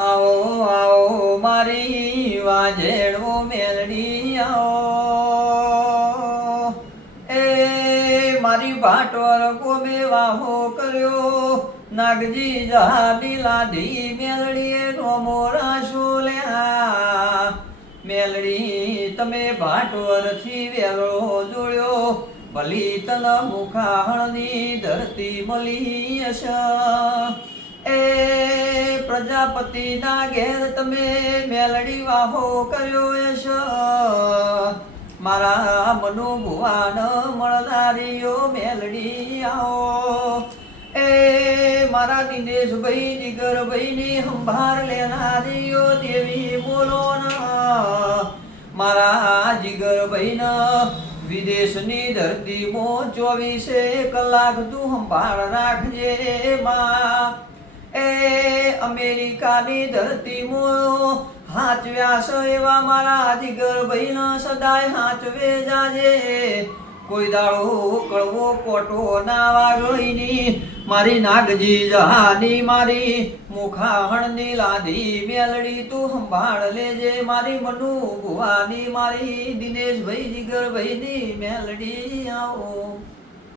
આવો આવો મારી વાજેડો મેલડી આવો એ મારી ભાટવર કોમે વાહો કર્યો નાગજી જહાની લાધી મેલડીએ નોમો રાશો લ્યા મેલડી તમે ભાટવરથી વેલો જોડ્યો ભલી તન મુખાહણની ધરતી મળી હશે એ પ્રજાપતિના ઘેર તમે મેલડી વાહો કર્યો હશે મારા મનુ ભુવાન મળનારીઓ મેલડી આવો એ મારા દિનેશભાઈ જીગરભાઈની સંભાળ લેનારીઓ દેવી બોલો ના મારા જીગરભાઈના વિદેશની ધરતીમાં 24 કલાક તું સંભાળ રાખજે માં એ અમેરિકાની ધરતીમાં હાચવ્યા છે એવા મારા જીગરભાઈના સદાય હાચવે જાજે કોઈ દાડો કળવો કોટો ના વાગળીની મારી નાગજી જહાની મારી મુખાહણની લાધી મેલડી તું સંભાળ લેજે મારી મનુ ભુવાની મારી દિનેશભાઈ જીગરભાઈની મેલડી આવો